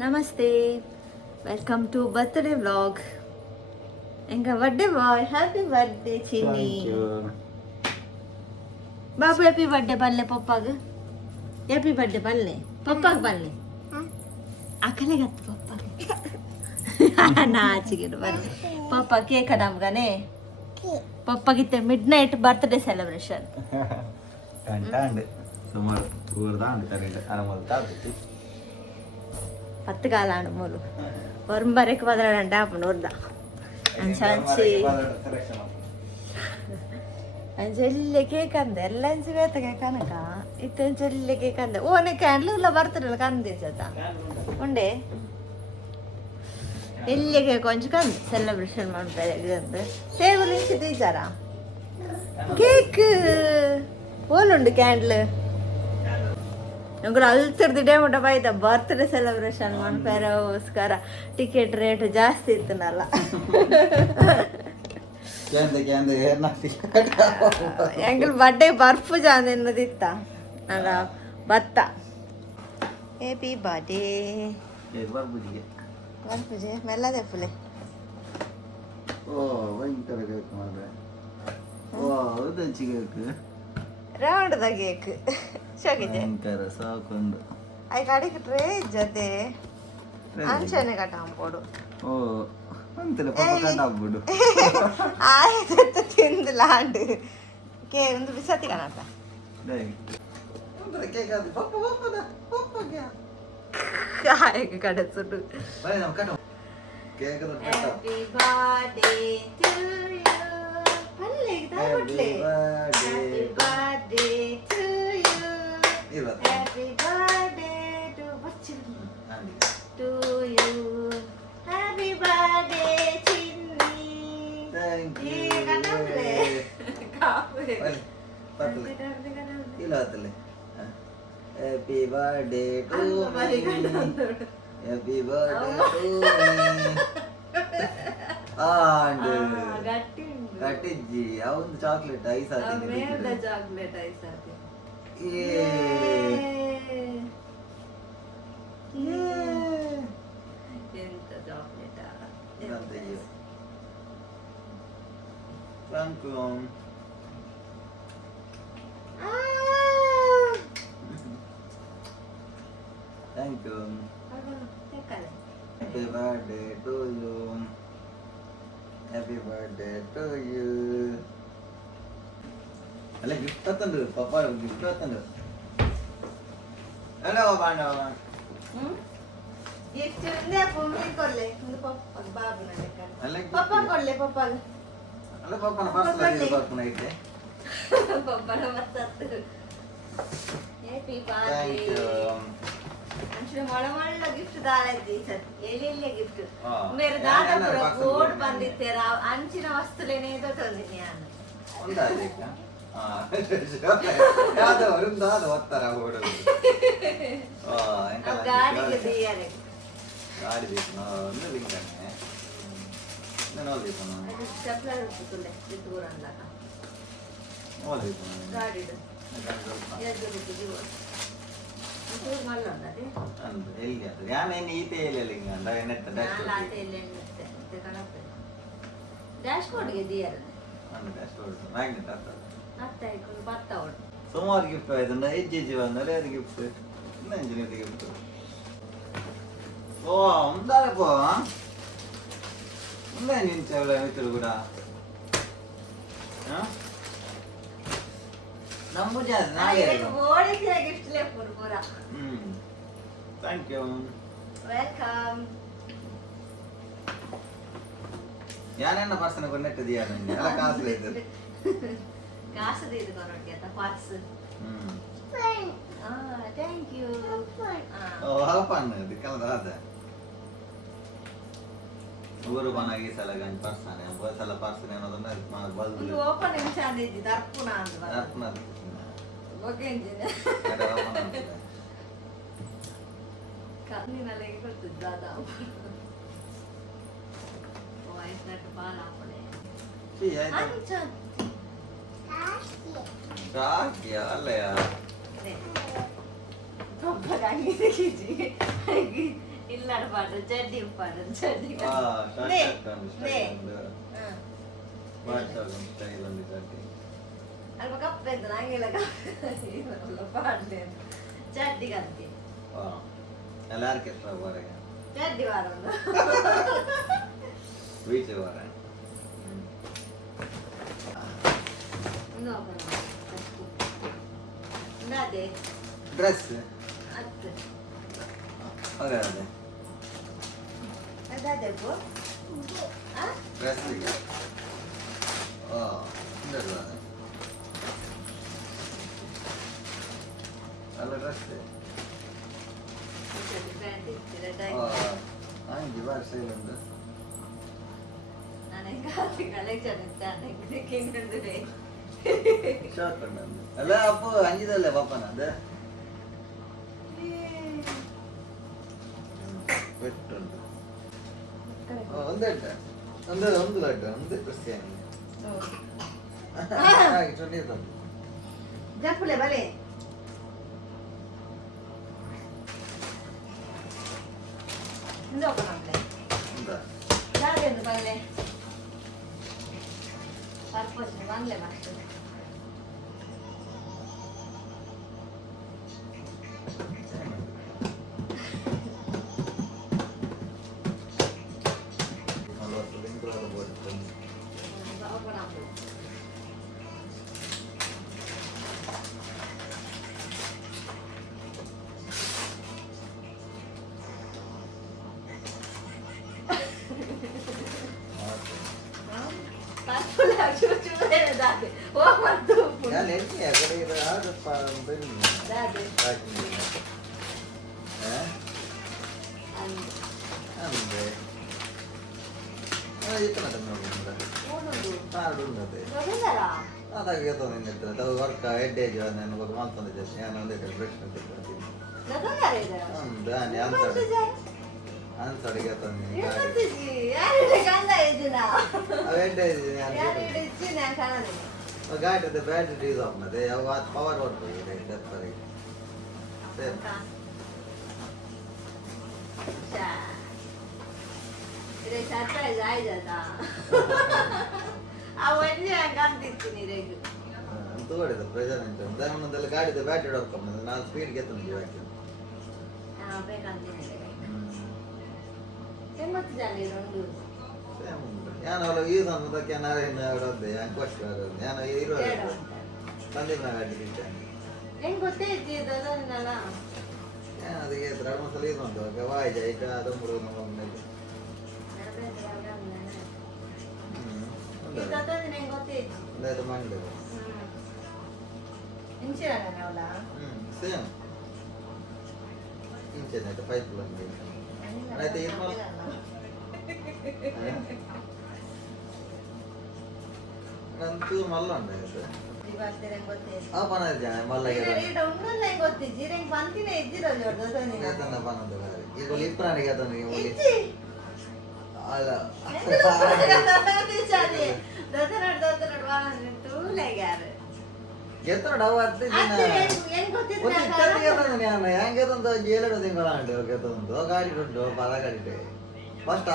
ನಮಸ್ತೆ, welcome to birthday vlog. ಎಂಗ birthday boy, happy birthday ಚಿನ್ನಿ. Babu happy birthday ಬಲ್ಲೆ ಪಪ್ಪಾಗ. Happy birthday ಬಲ್ಲೆ ಪಪ್ಪಾಗ ಬಲ್ಲೆ ಅಕಲೆಗತ್ತು ಪಪ್ಪಾಗ ನಾಚಿಗೆ ಬಲ್ಲೆ ಪಪ್ಪ ಕೇಕ ನಮ್ಗನೆ ಪಪ್ಪಗಿತ್ತೆ ಮಿಡ್ ನೈಟ್ ಬರ್ತ್ಡೇ ಸೆಲೆಬ್ರೇಷನ್. ಸುಮಾರು 10 കാലാണ് മോളു വരുമ്പരക്ക് പതിനെട്ട് ആപ്പണ് ഓർദ ചെല്ലിയ കേക്ക് ಅಂದೆ ಎಲ್ಲ ಬೇತ ಕೇಕ್ ಅನಕ ಇತ್ತ ಚೆಲ್ಲಿಯ ಕೇಕ್ ಅಂದೆ ಓನೆ ಕ್ಯಾಂಡ್ಲ್ ಇಲ್ಲ ಬರ್ತಡಲ್ಲ ಕಂದೆ ಚತ ಉಂಡೆ ಎಲ್ಲಿಯ ಕೇಕ್ ಕೊಂಚ ಕಂದು ಸೆಲೆಬ್ರೇಷನ್ ಮಾಡ್ತಾರೆ ಅಂದ ಟೇಬಲ್ ಇಂಚಿ ತೀಚಾರ ಕೇಕ್ ಓಲುಂಡು ಕ್ಯಾಂಡ್ಲ್ ನಂಗೆ ಅಲ್ತಿರ್ದಿಡೇ ಮುಟ್ಟ ಬಾಯ್ತ ಬರ್ತ್ಡೇ ಸೆಲೆಬ್ರೇಷನ್ ಮಾಡ್ತಾರೋಸ್ಕರ ಟಿಕೆಟ್ ರೇಟ್ ಜಾಸ್ತಿ ಇತ್ತನಲ್ಲ. ಎಂಗಲ್ ಬರ್ಡೇ ಬರ್ಫು ಜಾನ್ ಎನ್ನದಿತ್ತ ಅಲ್ಲ ಭತ್ತ. ಹ್ಯಾಪಿ ಬರ್ಡೇ ಬರ್ಪುಜೆ ಮೆಲ್ಲದೆ ಪುಲೆ. ರೌಂಡ್ದ ಕೇಕ್ ಸಾಕೊಂಡು ಅಯ್ಯ ಕಡೆಗೆ ಟ್ರೇ ಜೊತೆ ಅಂಚನೆ ಕಟ್ಟಾಂಬೋಡು ಆಯ್ತು ತಿಂದು ಕೇ ಒಂದು ಬಿಸತಿ ಕಾಣತ್ತ ಕಡೆ ಸುಟ್ಟು. ಹ್ಯಾಪಿ ಬರ್ಡೇ ಟು ಯು ಪಲ್ಲೆ happy birthday to you happy birthday to you happy birthday Chinni. Happy birthday to happy birthday ಕಟ್ಟಿಜ್ಜಿ ಅವೊಂದು ಚಾಕ್ಲೇಟ್ ಐಸ್ ಚಾಕ್ಲೇಟ್ ಐಸ್ ಹಾಕಿ ಎಂತ chocolate thank you. Thank you. Happy birthday to you happy birthday to you. ಅಲ್ಲ gift ತಂದು ಪಪ್ಪ gift ತಂದು ಅಲ್ಲ ಬಾಂಡ gift ಒಂದೇ ಪುಮ್ಮಿ ಕೊಡ್ಲೆ ಒಂದು ಪಪ್ಪ ಬಾಬು ನನಗೆ ಪಪ್ಪ ಕೊಡ್ಲೆ ಪಪ್ಪ ಅಲ್ಲ ಪಪ್ಪನ ಪಾರ್ಸಲ್ ಬರ್ಕೊಂಡು ಐತೆ ಪಪ್ಪನ ಮತ್ತತ್ತು ಹ್ಯಾಪಿ ಬರ್ಡೇ ಅಂಚೆ ಮಳ ಗಿಫ್ಟ್ ದಾಳೈತಿ ಎಲ್ಲಿ ಗಿಫ್ಟ್ ಮೇರೆ ದಾದಾಪುರ ಬೋರ್ಡ್ ಬಂದಿತ್ತೇರ ಅಂಚಿನ ವಸ್ತುಲೇನೆ ದೊಡ್ಡೊಂದಿನಿ ನಾನು ಓದ್ತಾರ ಗಾಡಿಗೆ ದಿಯಾರೆ ಗಾಡಿ ಬೇಕು ಒಂದು ಲಿಂಗನೆ ಚಪ್ಪಲ ರೂಪಿಸುಲೆ ಬಿದ್ದೂರ ಅಂದಾಗ ಗಾಡಿಡು ಎದ್ದು ಬಿದ್ದು ಜೀವ ಇದು ಮಲ್ಲೊಂದದೆ ಅಂದು ಎಲ್ಲಿ ಅದು ಯಾನೇನು ಈತೆ ಇಲ್ಲ ಲಿಂಗ ಅಂದ ನೆಟ್ಟ ಡ್ಯಾಶ್ ಲಾಟೆ ಇಲ್ಲ ನೆಟ್ಟೆ ಮತ್ತೆ ಕಣಪ್ಪ ಡ್ಯಾಶ್ ಬೋರ್ಡ್ಗೆ ದಿಯಾರೆ ಅಂದು ಡ್ಯಾಶ್ ಬೋರ್ಡ್ ಮ್ಯಾಗ್ನೆಟ್ ಆಗ್ತದೆ ಮತ್ತೆ ಐಕೊಂಡು ಭತ್ತ ಉಂಟು ಸುಮಾರು ಗಿಫ್ಟ್ ಆಯ್ತು ಹೆಜ್ಜೆ ಬಂದರೆ ಅದು ಗಿಫ್ಟ್ ಇನ್ನ ಇಂಜಿನಿಯರ್ ಗಿಫ್ಟ್ ಓ ಉಂಟಾರೆ ಪೋ ಉಂದೇ ನಿಂಚ ಮಿತ್ರರು ಕೂಡ ನಮ್ಮ ಜಾಸ್ತಿ ನಾಳೆ ಓಡಿಸಿದ ಗಿಫ್ಟ್ ಲೇ ಪೂರ ಥ್ಯಾಂಕ್ ಯು ವೆಲ್ಕಮ್. ಯಾನೆನ್ನ ಪರ್ಸನ್ ಕೊನೆಟ್ಟಿದೆಯಾ ನನಗೆ ಎಲ್ಲ ಕಾಸು ಇದೆ ಕಾಸು ಇದು ಕೊರೊಟ್ಟಿ ಅಂತ ಪಾರ್ಸ್ ಥ್ಯಾಂಕ್ ಯು. ಓ ಹಲಪಣ್ಣ ಇದು ಕಲದ ಅದ ಊರು ಬನಾಗಿ ಸಲ ಗಂಜ್ ಪರ್ಸನೆ ಸಲ ಪರ್ಸನೆ ಅನ್ನೋದನ್ನ ಬಲ್ದು ಇದು ಓಪನ್ ನಿಮಿಷ ಅಂದಿದ್ದಿ ದರ್ಪುಣ ಅಂತ ದರ್ಪುಣ ಓಕೆ ಇಂಜಿನ ಕಣ್ಣಿನಲ್ಲಿ ಕೊಡ್ತಿದ್ದ ದಾದಾ ವಾಯ್ಸ್ ನಟ್ ಬಾಲ ಹಾಪಣೆ ಸಾಕ್ಯ ಅಲ್ಲಯ್ಯ ಇಲ್ಲ ಇಂಪಾರ್ಟೆಂಟ್ ಚಡ್ಡಿ ಇಂಪಾರ್ಟೆಂಟ್ ಚಡ್ಡಿ ಶಾರ್ಟ್ ನೇ, ಒಂದು ನೇ. ಸ್ಟೈಲ್ ಒಂದು ಮಾಡ್ಸೋದು ಒಂದು ಸ್ಟೈಲ್ ಒಂದು ಚಡ್ಡಿ ಅಲ್ಪ ಕಪ್ಪೆದ್ದು ನಂಗೆಲ್ಲ ಕಪ್ಪೆ ಪಾಡ್ಲೆ ಚಡ್ಡಿ ಕತ್ತಿ ಎಲ್ಲಾರ್ಗೆ ಇಷ್ಟ ಹೊರಗೆ ಚಡ್ಡಿ ವಾರ ಒಂದು ಬೀಚ್ ಹೊರ ಅದೇ ಡ್ರೆಸ್ ಹತ್ತು ಅದೇ ಅದೇ ಅದೇ ಡ್ರೆಸ್ಸಿಗೆ ಇದಲ್ಲ ಅಲ್ಲ ಡ್ರೆಸ್ ಹಂಗೆ ಬಾರಿ ಸ್ಟೈಲ್ ಉಂಟು ಶಾರ್ಟ್ ಉಂಟು ಅಲ್ಲ ಅಪ್ಪು ಹಂಗಿದಲ್ಲೇ ಪಾಪನ ಅದ ಪೆಟ್ಟುಂಟು ಒಂದೇ ಒಂದು ಲಡ್ಡು ಒಂದೇ ಡ್ರೆಸ್ ಹಾಗೆ ಚೊನ್ನಿ ತಂದು ಜಪ್ಪುಲೆ ಬಲೆ ಉಂಟಾ ಯಾವ್ದು ಬಲೆ ಪರ್ಪಸ್ ಬಂಗ್ಲೆ ಮಾಡ್ತದೆ ഞാൻ എനിക്ക് എവിടെ ആട് ಅದಾಗೆ ತೊಂದಿತ್ತು ಅದು ವರ್ಕ್ ಹೆಡ್ಡೇಜ್ ನಾನು ಒಂದು ಮಾತೊಂದಿದ್ದೆ ನಾನು ಒಂದಿದ್ದೆ ಪ್ರಶ್ನೆ ಅನ್ಸಡಿಗೆ ತಂದಿ ಗಾಡಿ ಬ್ಯಾಟ್ರಿ ಯೂಸ್ ಆಗ್ತದೆ ಯಾವ ಪವರ್ ಕೊಡ್ತದೆ ತೋಡಿದ ಪ್ರೆಷರ್ ಅಂತ ಒಂದೊಂದೆಲ್ಲ ಗಾಡಿದ ಬ್ಯಾಟ್ರಿ ಹೊಡ್ಕೊಂಬಂದ ನಾನು ಸ್ಪೀಡ್ಗೆ ತಂದಿದ್ದೀವಿ ഞാൻ ഈ സമയത്തൊക്കെ ഞാൻ അവിടെ വന്നേ ഞാൻ കുറച്ച് ഞാൻ ഇരുപത് തന്നിരുന്ന കാട്ടിട്ടാണ് ഞാൻ അത് എത്ര മസാല ഇരുന്നുണ്ടോ വായിച്ചായിട്ട് അതും മുഴുവൻ വന്നില്ല എന്തായാലും മണ്ട് ಸೇಮ್ ಇಂಚೆನೆಟ್ ಪೈಪ್ ಲೈನ್ అయితే ఇర్మల్ ನಂತು ಮಲ್ಲ ಉಂಟು ಆ ಪನ ಜಾನೆ ಮಲ್ಲ ಪನದ ಈಗ ಇಪ್ರಾಣಿಗೆ ಅದನ್ನು ಅಲ್ಲ ಎತ್ತಡ ಅವತ್ತು ನಾನು ಹೆಂಗೆತ್ತಂತ ಏಳೆರಡು ತಿಂಗಳಾಂಡು ಕೆತ್ತಂದು ಗಾಡಿ ಉಂಟು ಪದ ಗಾಡಿ ಫಸ್ಟ್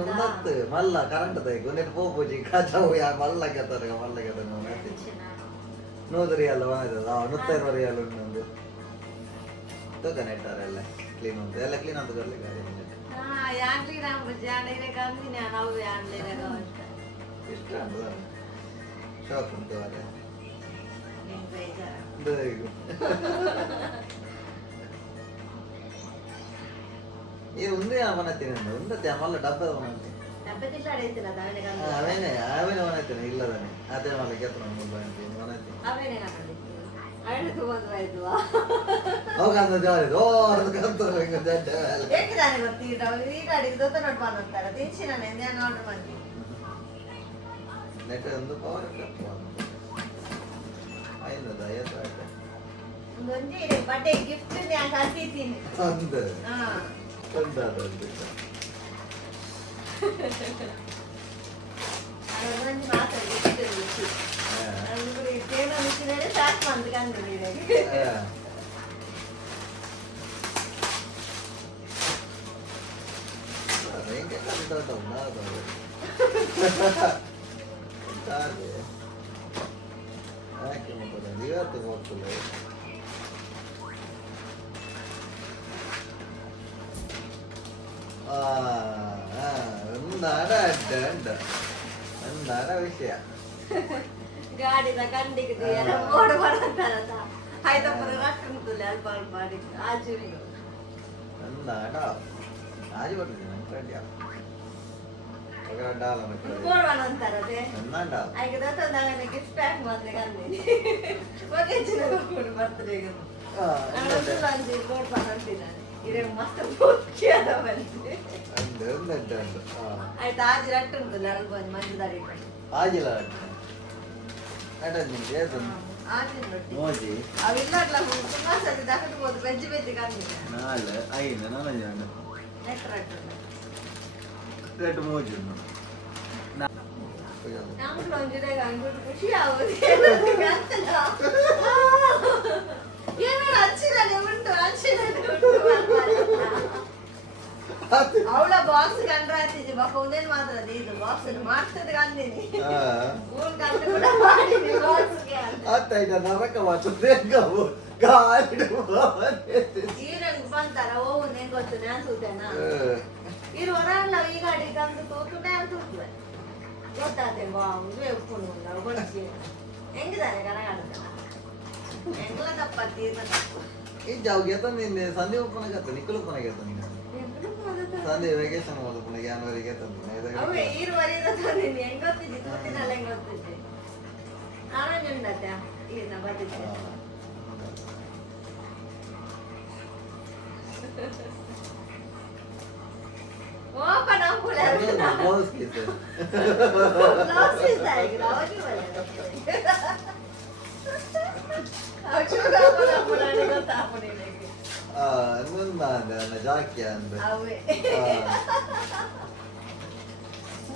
ಉನ್ನತ್ತು ಮಲ್ಲ ಕರೆಂಟ್ ತೆಗೊಂಡು ಪೋಪೂಜಿ ಕಾಚಾವು ಯಾ ಮಲ್ಲ ಕೆತ್ತಾರೆ ಮಲ್ಲ ಕೆತ್ತ ನೂರು ರಿಯಲ್ ನುತ್ತೈದು ರಿಯಲ್ ಉಂಟು ತೂಕ ನೆಟ್ಟಾರೆ ಎಲ್ಲ ಕ್ಲೀನ್ ಉಂಟು ಎಲ್ಲ ಕ್ಲೀನ್ ಅಂತ ಕೊಡ್ಲಿಕ್ಕೆ ಇಷ್ಟ ಶಾಕ್ ಉಂಟು ಅದೇ ಇದು ಒಂದೇ ಅವನತ್ತೀನಿ ಒಂದತ್ತೆ ಮಲ್ಲ ಡಬ್ಬದ ಅವನತ್ತೀನಿ ಅವನೇ ಅವನೇ ಅವನತ್ತೀನಿ ಇಲ್ಲದಾನೆ ಅದೇ ಮಲ್ಲ ಕೆತ್ತ ಅವಕಾಶ ಜಾರಿ ಓ ಅದು ಕಂತಾರೆ ನೆಟ್ ಒಂದು ಪವರ್ ಐನದ ಐವತ್ತು ಬಟ್ಟೆ ಗಿಫ್ಟ್ ನಾನು ಕಲ್ತಿದ್ದೀನಿ ಅಂದು ಅಂದಾದ ಯಾಕೆ ಮಾತಾಡೋದು ಇವತ್ತು ಹೋಗ್ತಲ್ಲ ಒಂದಾಡ ಅಡ್ಡ ಅಂಡ ಒಂದಾಡ ವಿಷಯ ಗಾಡಿದ ಕಂಡಿಗೆ ಓಡ ಬರಂತಾರಲ್ಲ ಆಯ್ತಪ್ಪರ ರಾಷ್ಟ್ರಂತಲ್ಲ ಅಲ್ಪ ಅಲ್ಪ ಆಡಿದ್ದು ಆಜುರಿ ಒಂದಾಡ ಆಜು ಬರ್ತದೆ ನಮ್ಮ ಫ್ರೆಂಡ್ ಯಾವ ಕೋಡ್ವಾಣ ಅಂತಾರದೆ ಒಂದಾಡ ಆಯ್ಕೆ ದತ್ತಂದಾಗ ಗಿಫ್ಟ್ ಪ್ಯಾಕ್ ಮಾಡ್ದೆ ಕಂದಿನಿ ಬಗ್ಗೆ ಹೆಚ್ಚಿನ ಕೊಡು ಬರ್ತದೆ ಈಗ ಅಂಜಿ ಕೋಡ್ವಾಣ ಅಂತೀನಿ ನಾನು ಇರೇ ಮಸ್ತ್ ಮುಖ್ಯ ಅದ ಬಂದೆ ಆಯ್ತು ಆಜಿ ರಟ್ಟು ಉಂಟಲ್ಲ ಅಲ್ಲಿ ಬಂದು ಮಂಜು ದಾಡಿ ಆಜಿಲ್ಲ ನಿಮ್ಗೆ ಆಜಿನ ರೊಟ್ಟಿ ಮೋಜಿ ಅವಿಲ್ಲ ತುಂಬಾ ಸತಿ ದಾಖಲು ಬೆಜ್ಜಿ ಬೆಜ್ಜಿ ಕಂದಿನಿ ನಾಳೆ ಐದು ನಾನು ಜಾಣ ನೆಟ್ ರಟ್ಟು ರೆಡ್ ಮೋಜಿ ನಮ್ಗೆ ಒಂದಿದೆ ಅಂದ್ಬಿಟ್ಟು ಖುಷಿ ಆಗೋದು ಏನಾರು ಹಚ್ಚಿರಲಿ ಉಂಟು ಹಚ್ಚಿರಲಿ ಉಂಟು ಅವಳ ಬಾಕ್ಸ್ ಕಂಡ್ರೆ ಆಯ್ತಿದ್ವಿ ಬಾಪ ಒಂದೇನು ಮಾತಾಡೋದು ಇದು ಬಾಕ್ಸ್ ಮಾಡ್ತದೆ ಅಂದಿನಿ ಊರ್ ಕಂಡು ಕೂಡ ಮಾಡಿನಿ ಬಾಕ್ಸ್ಗೆ ಆಯ್ತಾ ನರಕ ಮಾಡ್ತದೆ ಈರಂಗ್ ಬಂತಾರ ಓ ಹೆಂಗ್ ಗೊತ್ತು ನಾನು ತೂತೇನ ಇರು ಹೊರಲ್ಲ ಈ ಗಾಡಿ ತಂದು ತೂತು ನಾನು ತೂತ್ವೆ ಗೊತ್ತಾತೆ ಬಾ ಉಂದು ಎಪ್ಪುನು ಗೊತ್ತಿ ಹೆಂಗಿದ್ದಾರೆ ಕನಗಾಡ್ತಾನ ಹೆಂಗಲ ತಪ್ಪತ್ತಿ ಈ ಜಾವ್ಗೆ ನಿನ್ನೆ ಸಂಧಿ ಒಪ್ಪನಾಗತ್ತ ನಿಕ್ಕಲು ಒಪ್ಪನಾಗತ್ತ ನೀನು ಸಂಧಿ ವೆಕೇಶನ್ ಹೋದ ಜಾನ್ವರಿಗೆ ಅವೇ ಈರುವರೆದ ತಂದಿನಿ ಹೆಂಗ್ ಗೊತ್ತಿದ್ದಿ ತೂತಿನಲ್ಲ ಹೆಂಗ್ ಗೊತ್ತಿದ್ದಿ ಆನಂದ ಉಂಡತ್ತೆ ಈಗ ಬರ್ತಿದ್ದೆ ಓಪನ್ ಆಪುಳೆ ಬ್ಲೌಸ್ ಕಿತ್ತು ಬ್ಲೌಸ್ ಇದ್ದಾಯಿ ರಾಜು ಬಲೆ ಅಕ್ಷರ ಓಪನ್ ಆಪುಳೆ ಗೊತ್ತಾಪುಳೆ ಇನ್ನೊಂದು ಜಾಕಿ ಅಂದ್ರೆ ಅವೇ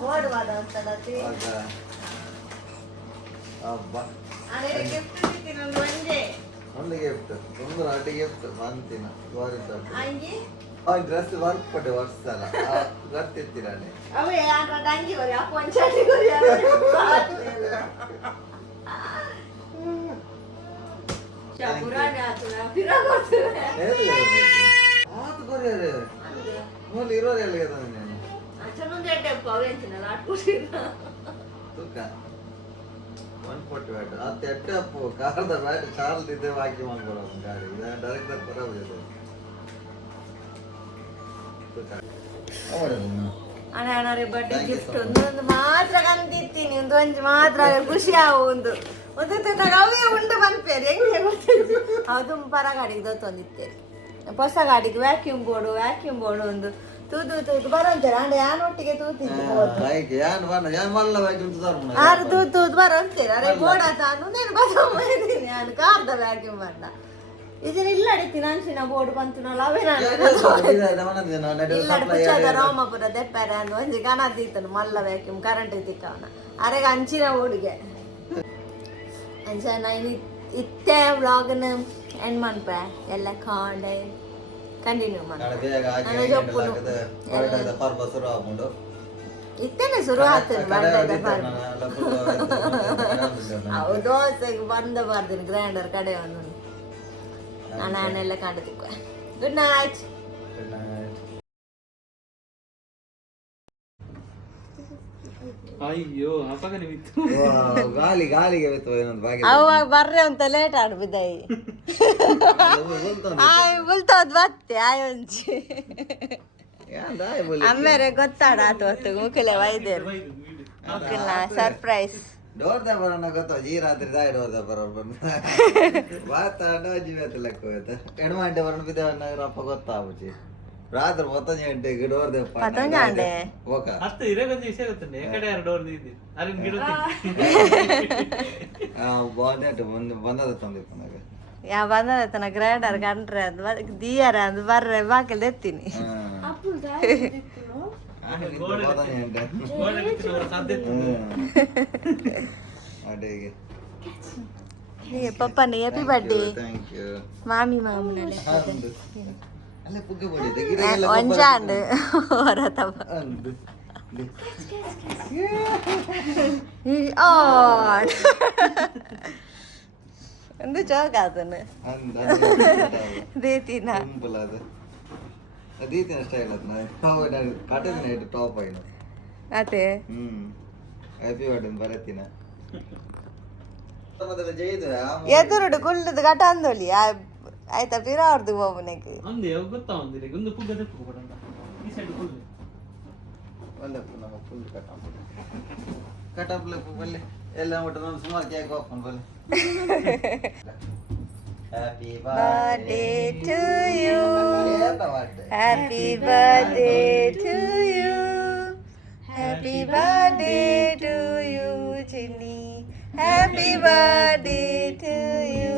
ಓಡುವಾದ ಅಂತಲತಿ ಅಬ್ಬ ಅದೇ ಗಿಫ್ಟ್ ಸಿಕ್ಕಿನ ಒಂದೇ ಒಂದು ಗಿಫ್ಟ್ ಒಂದು ಅಡ್ಡಿ ಗಿಫ್ಟ್ ಮಂತಿನ ಅಂಗಿ ಡ್ರೆಸ್ ವರ್ಕ್ ಪಟ್ಟೆ ವರ್ಷಲ್ಲ ಗೊತ್ತಿರ್ತೀರ ಅವೇ ಆಟ ಅಂಗಿ ಬರೀ ಅಪ್ಪ ಒಂದು ಚಟಿ ಬರೀ ಪುರಾಣ ಆತನ ಫಿರಾಗೋತುವೆ ಆತ ಕೊರಿಯರ್ ಮೂಲ ಇರೋರು ಎಲ್ಲಿಗೆ ತಂದೆ ನೀನು ಚನ್ನೊಂದು ಎಡ್ಡೆ ಅವೆಂಚಿನಲ್ಲ ಆಟ್ಕೊಟ್ಟಿಲ್ಲ ತೂಕ 140 ಬ್ಯಾಟ್ ಆ ತೆಟ್ಟೆ ಅಪ್ಪು ಕಾರದ ಬ್ಯಾಟ್ ಚಾಲ್ತಿದ್ದೆ ಬಾಕಿ ಮಾಡ್ಕೊಳ್ಳೋ ಗಾಡಿ ಡೈರೆಕ್ಟ್ ಬರೋದು ಅಣ್ಣ ಅಣ್ಣರೇ ಬರ್ಡೇ ಗಿಫ್ಟ್ ಒಂದೊಂದು ಮಾತ್ರ ಕಂದಿತ್ತೀನಿ ಒಂದು ಒಂಜಿ ಮಾತ್ರ ಖುಷಿ ಆವು ಒಂದು ನಂಗೆ ಅವೇ ಉಂಡು ಬಂದ್ಪೇರಿ ಹೆಂಗೆ ಗೊತ್ತಿದ್ದು ಅದು ಪರ ಗಾಡಿಗೆ ದೊತ್ತೊಂದಿತ್ತೇರಿ ಹೊಸ ಗಾಡಿಗೆ ವ್ಯಾಕ್ಯೂಮ್ ಬೋರ್ಡು ಒಂದು ತೂದು ತೂದು ಬರೋಂತಾರೆ ಅಂಡೆ ಯಾನ್ ಒಟ್ಟಿಗೆ ತೂತಿದ್ದು ಆರು ತೂದು ಬರೋಂತೀರಿ ಅರೆ ಬೋರ್ಡ್ ತಾನು నేను ಬದೀನಿ ನಾನು ಕಾರ್ದ ವ್ಯಾಕ್ಯೂಮ್ ಬಂದ ಇದನ್ನ ಇಲ್ಲ ಅಡಿತೀನಿ ಅನ್ಸಿನ ಬೋರ್ಡ್ ಬಂತು ಅವೇ ಇಲ್ಲ ಕುಚ್ಚದ ರಾಮಪುರ ದೆಪ್ಪರೆ ಅಂದು ಒಂಜಿ ಗಣದೀತನು ಮಲ್ಲ ವ್ಯಾಕ್ಯೂಮ್ ಕರೆಂಟ್ ತಿಕ್ಕವನ ಅರೆಗ ಅಂಚಿನ ಊಡಿಗೆ ಅಂಚ ನಾನು ಇತ್ತೇ ವ್ಲಾಗ್ನ ಎಂಡ್ ಮನ್ಪ ಎಲ್ಲ ಕಾಂಡೆ ಕಂಟಿನ್ಯೂ ಇತ್ತೇನೆ ಶುರು ಆಗ್ತದೆ ಬಂಡದ ಅವು ದೋಸೆಗೆ ಬಂದ ಬರ್ತೀನಿ ಗ್ರೈಂಡರ್ ಕಡೆ ಒಂದು ನಾನೆಲ್ಲ ಕಂಡು ಗುಡ್ ನೈಟ್ ಅಯ್ಯೋ ಅಪಗನೆ ಬಿತ್ತು ಗಾಳಿಗೆ ಅವಾಗ ಬರ್ರೆ ಅಂತ ಲೇಟ್ ಆಡ್ಬಿದ್ದಾಯಿ ಬುಲ್ತೋದ್ ಬತ್ತೆ ಆಯೊಂಚಿ ಅಮ್ಮೇರೆ ಗೊತ್ತಾಡ ಆತು ಹೊತ್ತು ಮುಖಲೆ ವೈದ್ಯರು ಮುಖಲ ಸರ್ಪ್ರೈಸ್ ಡೋರ್ ದ ಬರೋಣ ಗೊತ್ತೋ ಈ ರಾತ್ರಿ ದಾಯಿ ಡೋರ್ ದ ಬರೋ ಬಂದು ಮಾತಾಡ ಜೀವತ ಲೆಕ್ಕ ಹೋಯ್ತು ಹೆಣ್ಮಂಟೆ ಬರೋಣ ಬಿದ್ದ ಅಪ್ಪ ಗೊತ್ತಾಗ್ಬಿಚ್ಚಿ ರಾತ್ರಿ 11 ಗಂಟೆಗೆ ಡೋರ್ ದ ಓಕ ಅತ್ತು ಇರಗೊಂದು ವಿಷಯ ಗೊತ್ತುಂಟು ಎಕಡೆ ಯಾರು ಡೋರ್ ದಿದ್ದಿ ಅರಿನ್ ಗಿಡ ಬಾಂಡೆಟ್ ಬಂದದ ತಂದಿಪ್ಪ ನನಗೆ ಯಾ ಬಂದದ ತನ ಗ್ರೈಂಡರ್ ಕಂಡ್ರೆ ಅದು ದಿಯಾರ ಅದು ಬರ್ರೆ ಬಾಕಲ್ ಎತ್ತೀನಿ ಅಡಿಗೆ ಪಪ್ಪನೇ ಹ್ಯಾಪಿ ಬರ್ಡೇ ಥ್ಯಾಂಕ್ ಯು ಮಾಮಿ ಮಾಮನಲ್ಲೇ ಅಲ್ಲ ಪುಗ್ಗೆ ಬಡಿದೆ ಒಂಜಾಂಡ್ ಹೊರತವ എന്ത് ചോക്കാത്തന്നെ ദീത്തിന ಸಿಂಪಲ್ ಅದು ಅದೀತಿನ ಸ್ಟೈಲ್ ಅದು ಕಟ್ಟದಿನ ಟಾಪ್ ಆಯ್ತು ಅದೇ ಹ್ಯಾಪಿ ಬರ್ಡೇ ಬರತ್ತಿನ ಎದುರುಡು ಕುಳ್ಳದು ಕಟ ಅಂದೋಳಿ ಆಯ್ತಾ ಪಿರಾರ್ದು ಬೋಬನಕ್ಕೆ ಅಂದೆ ಗೊತ್ತಾ ಒಂದಿಲ್ಲ ಒಂದು ಪುಗ್ಗ ತೆಕ್ಕೊಬೇಡ ಈ ಸೈಡ್ ಫುಲ್ ಒಳ್ಳೆ ನಮ್ಮ ಫುಲ್ ಕಟಪ್ಲೆ ಬಲ್ಲೆ ಎಲ್ಲ ಒಟ್ಟು ನಾನು ಸುಮಾರು ಕೇಕ್ ಹಾಕೊಂಡು ಬಲ್ಲೆ happy birthday to you happy birthday to you happy birthday to you Chinni happy birthday to you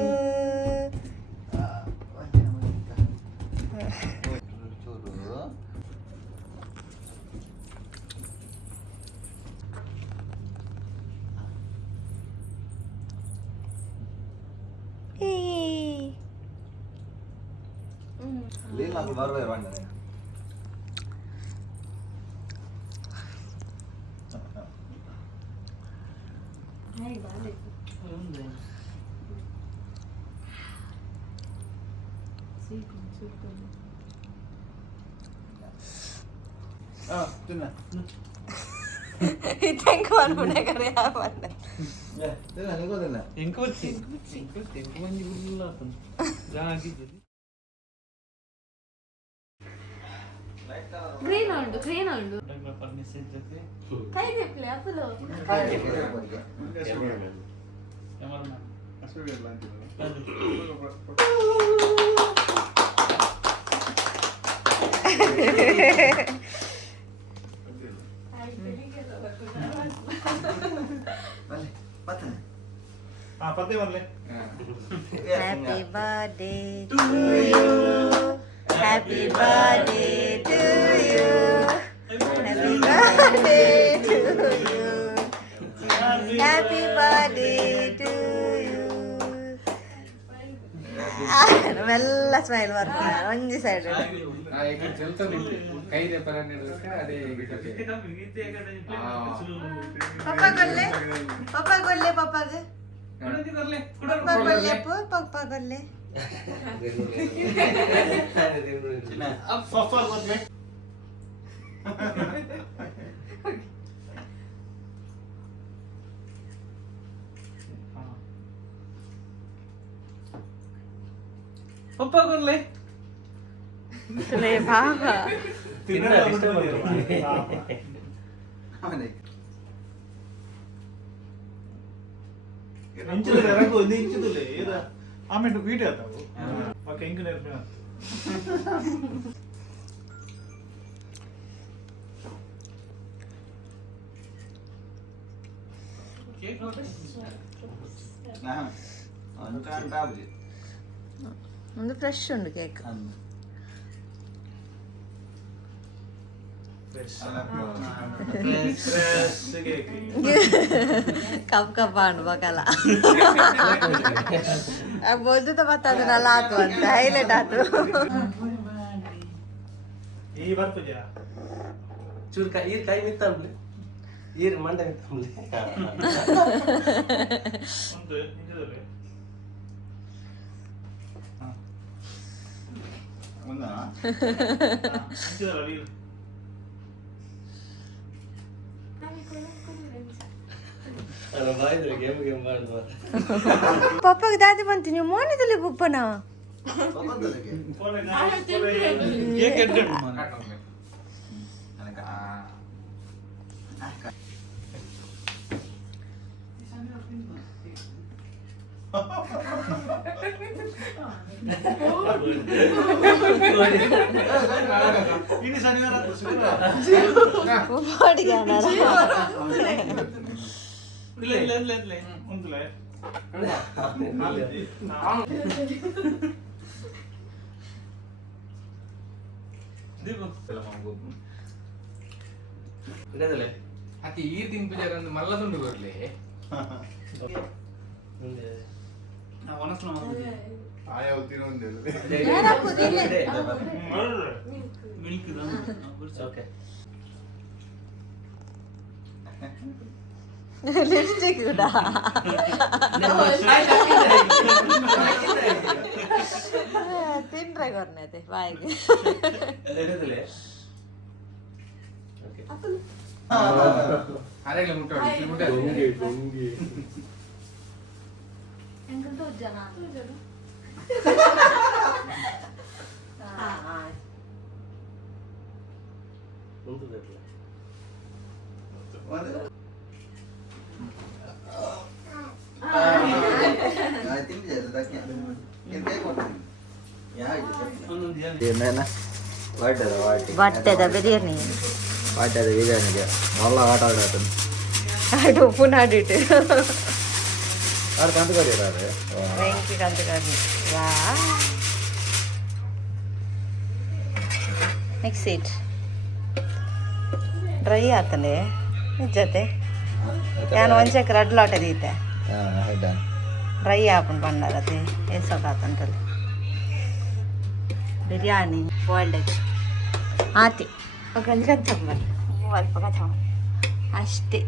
ಲೀಲಾಂಗ್ ಬರ್ಬೇ ಬಂದರೆ Thank you అనుకునే కదా యావన్న ನಿಗೋದಿಲ್ಲ ಎಂಕ వచ్చి ಎಂಕ ಮಂದಿ ಇಲ್ಲ ಅಂತ ಜಾಗಿದ್ದು ಗ್ರೀನ್ ಉಂಡು ಡಾಕ್ಟರ್ ಮೆಸೇಜ್ ಜೊತೆ ಕೈ ದಿಪ್ಲೆ ಅಪ್ಪಲು ಯಮರನ ಅಸುವೆಲ್ಲ ಅಂತಿದ್ರು ಪತ್ತೆ ಬಂದ್ಲೆ Happy birthday to you. Happy birthday to you. Happy birthday to you. Happy birthday to you. ಮೆಲ್ಲ ಸ್ಮೈಲ್ ಬರ್ತದೆ ಒಂಜಿ ಸೈಡ್ ಕೈ ರೆಪರ ಅದೇ ಪಪ್ಪ ಕೊಲ್ಲೆ ಪಪ್ಪಗೆ ಪಪ್ಪ ಕೊಲ್ಲೆ ಪಪ್ಪ ಕೊರ್ಲೆ ಲೇ ಬಾಬಾ ಇಂಚಿದ್ರೆ ಎರಂಗು ಒಂದು ಇಂಚಿದುಲೆ ಏದ ಆಮೇಲೆ ವೀಡಿಯೋ ಅದಾವು ಓಕೆ ಹಿಂಗೆ ನೆನಪಿನ ಕೇಕ್ ನೋಡಿ ಒಂದು ಫ್ರೆಶ್ ಉಂಡು ಕೇಕ್ ಕಪ್ ಆಂಡು ಬಕಲ ಬೊದ್ದುದ ಮತ್ತೆ ಅದನ್ನೆಲ್ಲ ಹಾಕು ಅಂತ ಹೈಲೈಟ್ ಆತು ಈ ಬರ್ತದ್ಯಾ ಚೂರು ಕೈ ಮಿತ್ತಂಬ್ಲಿ ಈರ್ ಮಂಡ ಮಿತ್ತಂಬ್ಲಿ ಒಂದು ಇಂಚಿದುಲೆ ಒಂದಾ ಇಂಚಿದಲ್ಲ ವೀಲ್ ಪಪ್ಪಗೆ ದಾದಿ ಬಂತು ನೀವು ಮೋನಿದಲ್ಲಿ ಪಪ್ಪನ ಕೇಕ್ ಎಡ್ಡೆ ini ಶನಿವಾರ ಬಾಡಿಗೆ ಅಣ್ಣಾರ ಇಲ್ಲ ಒಂದುಲೆ ಇಡದಲೆ ಅತಿ ಈ ತಿಂಪಿಜಾರ ಒಂದು ಮಲ್ಲದುಂಡು ಬರ್ಲಿ ಆಯಾ ತಿನ್ನೊಂದಿಲ್ಲ ಮಿಲ್ಕ್ ಓಕೆ ಲಿಪ್ಸ್ಟಿಕ್ ಕೂಡ ತಿನ್ರೆ ಕೊರ್ನೈತೆ ಬಾಯಿಗೆ. ಅರೆಗ್ಲ ಮುಟ್ಟಾಡಿ ಬಟ್ಟೆದ ಬಿರಿಯಾನಿ ವಾಟದ ಬಿರಿಯಾನಿಗೆ ಮಲ್ಲ ಆಟ ಆಡಾತನು ಆಡು ಪುನಃ ಆಡಿಟ್ಟು ಆರು ಕಂತು ಕಡಿಯೋದು ಬೆಂಕಿ ಕಂತು ಕಡಿ ವಾ ನೆಕ್ಸ್ಟ್ ಸೀಟ್ ಡ್ರೈ ಆತಲೆ ನಿಜತೆ ನಾನು ಒಂಚಕ್ಕೆ ರಡ್ ಲಾಟ ದೀತೆ ಡ್ರೈ ಆಪನ್ ಬಂಡಾರತೆ ಎಸೋಕಾತಂತಲ್ಲಿ ಬಿರಿಯಾನಿ ಬಾಯ್ಲ್ಡ್ ಎಗ್ ಆತಿ ఒక గంట కంచం మరి అల్పగా చావు అష్టే